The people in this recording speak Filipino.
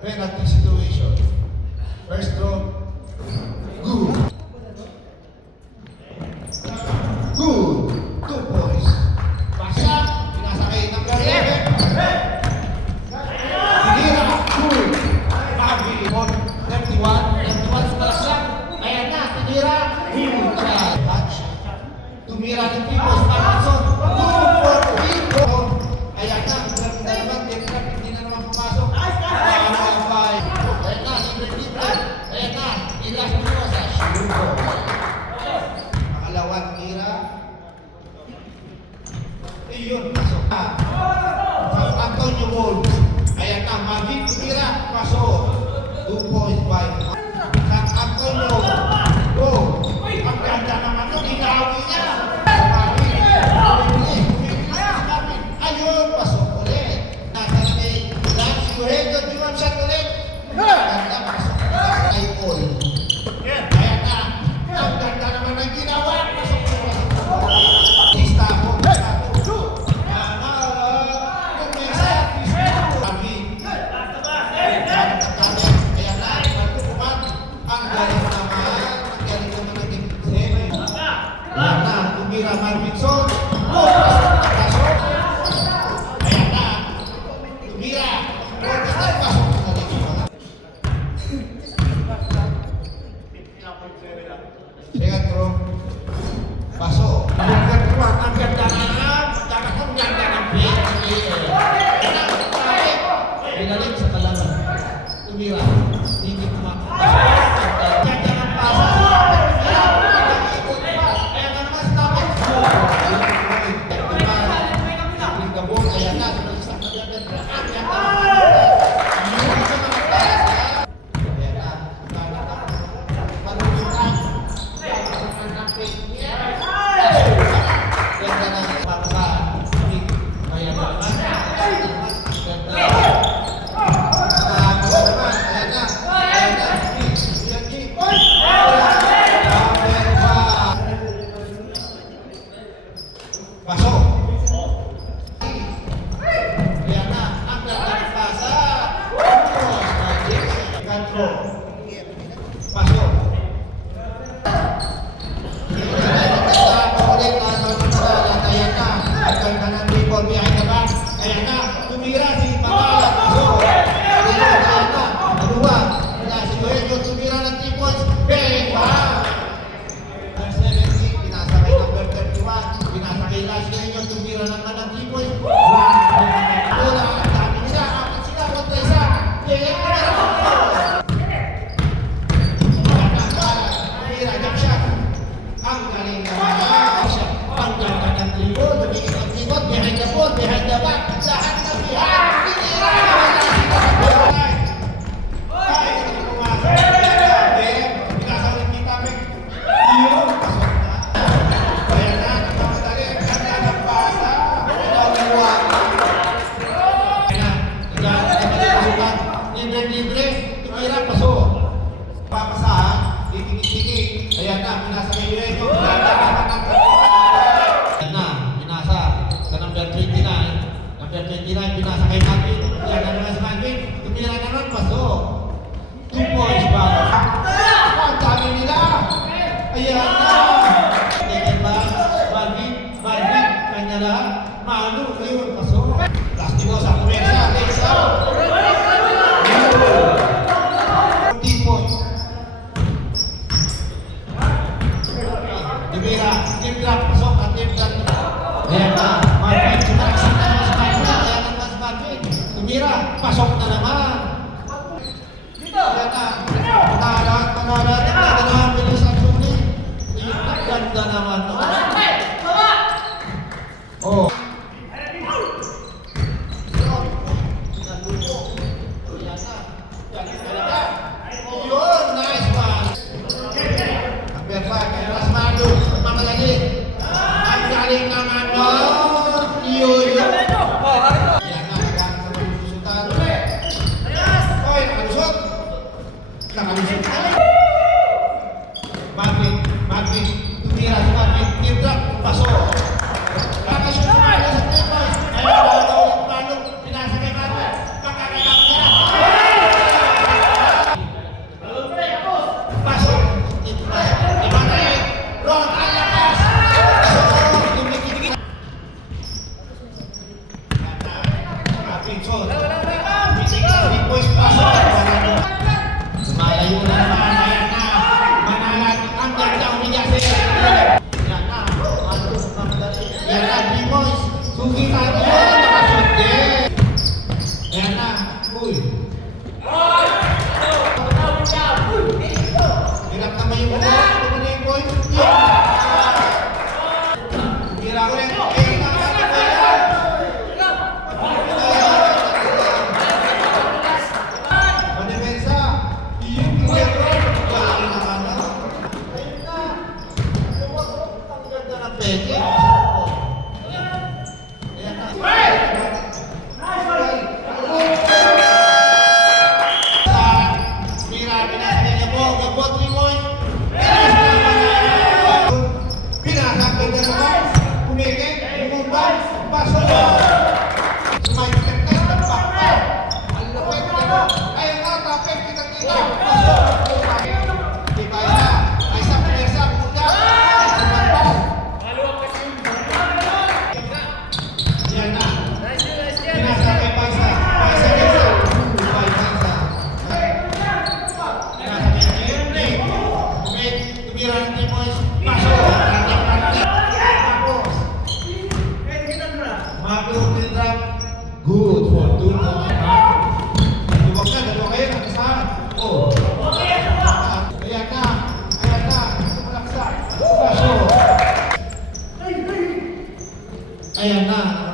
penalty situation. First throw. Good. Good. 2 points. Pasya. Pinasakay ng Garebe. Tinira. Good. Abi. 31 sa talasyak. Ayan na. Tinira. Good. Touch. Tumira ng Pipos. Parkinson. 2 for Pipo. Ayan na. Hindi na naman pumasok. Ayan na. Libre. Ayan na. Ilas mo sa Shugo. Makalawat. Tira. Ayun. Pasok na. San Antonio Wolves. Ayan na. Maging tira. Pasok. 2.5. San Antonio. Go. Ang ganda naman ito. Ginawi niya. Ayun. Pasok ulit. Nasa na may Lance Eugenio. Jumam shot ulit. Ganda. Pasok. Ay Paul. Ayan na. Ang ganda naman ang ginawa. Pasok. Istapon. Marvinson, pasok. Ayan na. Tumira. Pasok. Second throw. Pasok. Ang ganda ng pinalik sa kalaban. Tumira. Hindi kumakapasok. Ganda ng pasa. Pasok. Ayan na. Ang ganda ng pasa. Pasok. Pasok. Ayan na. Ang ganda ng ripon. Behind the back. Ayan na. Tumira si Pagala. Pasok. Ayan na. Maluwa. Wala si Eugenio. Tumira ng 3 points. Bang! Bang! 70. Pinasakay ng 31. Pinasakay last Eugenio. Tumira ng 3 points. Wala. Ang dami nila. Apat sila. Kontra isa. Ang galing naman. Ang ganda ng tribon. Lumikot. Behind the ball. Behind the back. Lahat na behind. Tinira. Ay, ito pumasok. Pinasawin kita. Yun. Pasok na. Ayan na. Nagmamadali. Ang ganda ng pasa. Pinawaliwan. Ayan na. Pasukan. Libre. Tumira. Pasok. Papasahan. Titigit-tigit. Ayan na. Pinasa kay Eugenio. Ayan na. Pinasa sa number 29. Number 29. Pinasa kay Marvin. Ayan na naman si Marvin. Tumira naman. Pasok. 2 points ba? Ang dami nila. Ayan na. Tingin ba? Marvin. Kanya lang. Manu. Ayun. Pasok. Plastiko sa puwersa. Let's go. 14 points. Tumira. Team drop. Pasok. Team drop. Ayan na. Marvin. Sumaksik na naman si Marvin. Ayan naman si Marvin. Tumira. Pasok na naman. Ayan na. Manalat. Ang ganda naman. Bilis ang sumuli. Ang ganda naman. Oh. Yun. Nice one. Number 5. Kaya mas malo. Mamalali. Ang galing naman. Yun. Ayan na. Nagkakaroon sa malusutan. Oy, nakalusot. Nakalusot. Marvin. Tumira si Marvin. Team drop. Pasok. Nakasot na. 3 points. Sugi tayo yun, nakashoot din. Ayan na, uy. Hirap naman yung mga, ito na yung point. Hira ko rin, Padepensa, yung Guerrero, galing na ano. Ayun na. Ang ganda ng peke. Ayan na. Mira, pinasa niya po. Gabot 3 point. Pinasakit niya naman. Pumike, bumubay, pasok. Sumay-step ka, nagpak ka. Ang lapit ka mo. Ayun na, tapik, kita-kita. Pasok. Di ba isa? Ay sa pinesa, pumunta. Sumabas. Yan na. Pinasa kay Pasa. Pasa kesa. Bumubay Pasa. Pinasa kay Jay. Tumira ng 3 points. Pasok. Makro Tindrak. Good for 2 points. Dalawa kayo, nakasahan. Oh. Ayan na. Sumalaksa. Pasok. Ayan na.